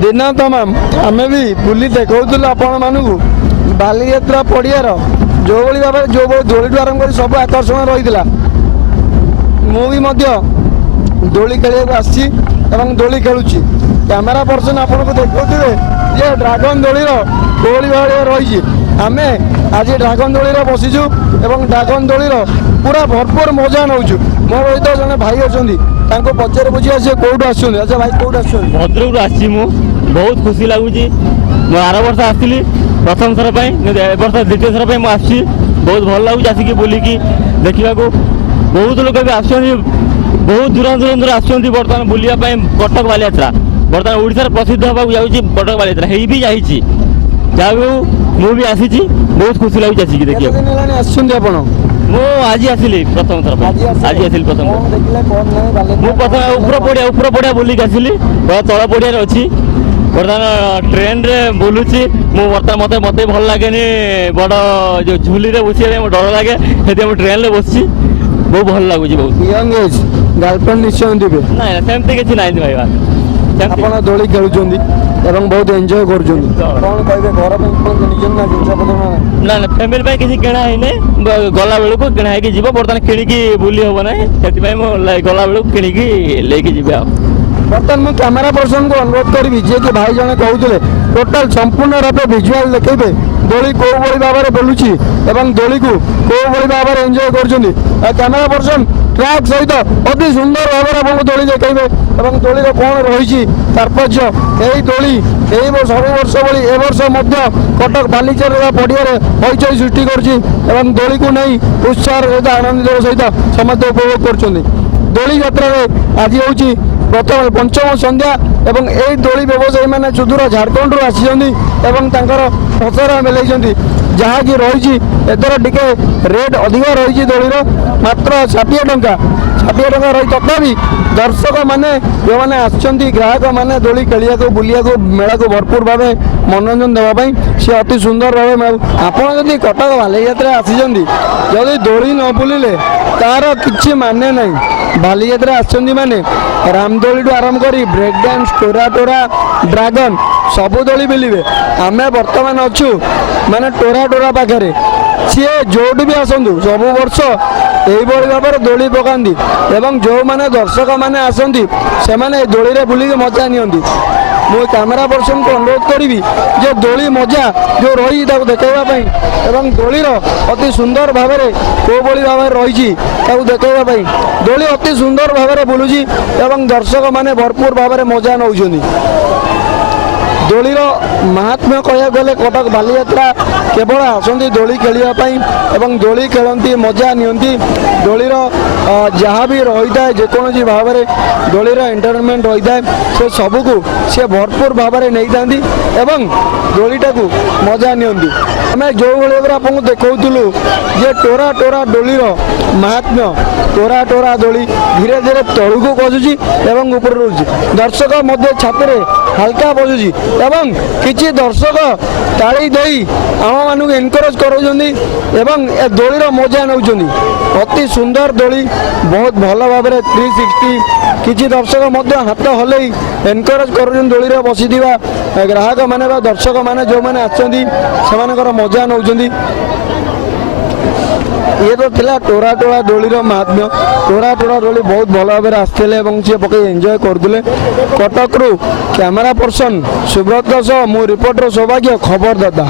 दिन तमाम आम भी बुली देखल आपण मानू बालीयात्रा पड़ियार जो भाव जो दोली आरंभ कर सब आकर्षण रही मुझे दोली खेल आसी दोली खेलुची कैमेरा पर्सन आपको देखुए ये ड्रागन दोली कोली भाई रही आम आज ड्रागन दोली बसीचु ड्रागन दोली पूरा भरपूर मजा नौ मो सहित जड़े भाई अच्छा पचार बुझे सी कौटू आसुँच अच्छा भाई कौट आस भद्रक आसी बहुत खुशी लगुच आर वर्ष आसती प्रथम थर वर्ष द्वितीय थर मुझे बहुत भल लगुच आसिक बुलिकी देखा बहुत लोग भी आस बहुत दूर दूर आसुँच बर्तमान बुलिया कटक बालीयात्रा बर्तमान ओडिशार प्रसिद्ध होगा जाऊँगी कटक बालीयात्रा हो भी जाइए जहाँ भी मुझे आसी बहुत खुशी लगुच आसिक देखिए आज आसिली प्रथम थर आज आसिली प्रथम मुझे ऊपर पड़िया बुलिक आसिली तल पड़िया अच्छी बर्तमान ट्रेन रे बुलूची बर्तमान मत मत भल लगे बड़ जो झुली बस डर लगे से ट्रेन रे बस बहुत भल लगुच बहुत यंग एज गर्लफ्रेंड निश्चय देवे ना सेमती किसी ना भाई आप दोली खेलुंट बहुत एंजॉय कर ना ना फैमिली किसी किणा है गला बेलू को किणा है बर्तमान किणिकी बुली हम ना से गला बेलू किणिकी लेकिन जी बर्तमान मुझे कैमेरा पर्सन को अनुरोध करी जी कि भाई जने कहते टोटाल संपूर्ण रूप विजुआल देखेबे दोली कौ भाव में बोलुची दोली को कौ भाव में एंजॉय कर कैमेरा पर्सन ट्रैक सहित अति सुंदर भाव में दोली देखेबे दोली कौन रही तात्पर्य यही दोली यही सब वर्ष भली ए वर्ष कटक बालीचर पड़िया हईचई सृष्टि कर दोली को नहीं उत्साह सहित आनंद सहित समस्त उपभोग कर दोली यात्रा आज हूँ प्रथम पंचम संध्या एवं यही दोली व्यवसायी मैंने सुदूर झारखंड आसर फसरा मिलई जहाँकि रही एथर टिके रेट अधिक रही दोलीर मात्र 60 टंका रही तथापि दर्शक मैंने जो मैंने आसछंती ग्राहक मैंने दोली खेलिया को बुलिया को मेला को भरपूर भाव मनोरंजन देवाई सी अति सुंदर भाव आपड़ जदि कटक बालीयात्रा आसी जदि दोली न बुलिले तार किछि माने नहीं बालीयात्रा आसछंती माने रामदोली आरंभ कर ब्रेक डांस टोरा टोरा ड्रागन सबु दोली बुलिबे आमे वर्तमान अच्छु माने टोरा टोरा पाखे सी जोटू भी आसतु सब वर्ष यही भाव में दोली पकाती एवं जो मैंने दर्शक मैंने आसती से दोली रे बुलिक मजा नियंती मु कैमेरा पर्सन को अनुरोध करी जे दोली मजा जो रही देखापी एवं दोलीर अति सुंदर भाव में कौ भाव में रही देखापी दोली अति सुंदर भाव में बुलूची एवं दर्शक मैंने भरपूर भाव में मजा नौ दोलीर महात्म्य कह गले कटक बालीयात्रा केवल आसती दोली खेलने दोली खेलती मजा नियंती दोलीर जहाँ भी रही है जेकोसी भाव में दोलीर एंटरटेनमेंट रही है से सबको सी भरपूर भाव में नहीं था दोलीटा को मजा नियंती आम जो भाव आपको देखुलु जे टोरा टोरा दोलीर महात्म्य टोरा टोरा दोली धीरे धीरे तलू खसुची ऊपर रोची दर्शक मध्य छाती हाल्का बजुची एवं किसी दर्शक ताली दे आम मानू एनकरेज कर दोलीर मजा नौ अति सुंदर दोली बहुत भल भाव में 360 किसी दर्शक हाथ हल एनकरेज कर दोली बसी ग्राहक मैंने दर्शक मैंने जो मैंने आसर मजा नौ ये तो थिला टोरा टोरा दोलीर महात्म्य टोरा टोरा दोली बहुत भल भाव में आसते सी पकई एंजॉय करते कटक कैमेरा पर्सन सुब्रत दास मो रिपोर्टर सौभाग्य खबरदाता।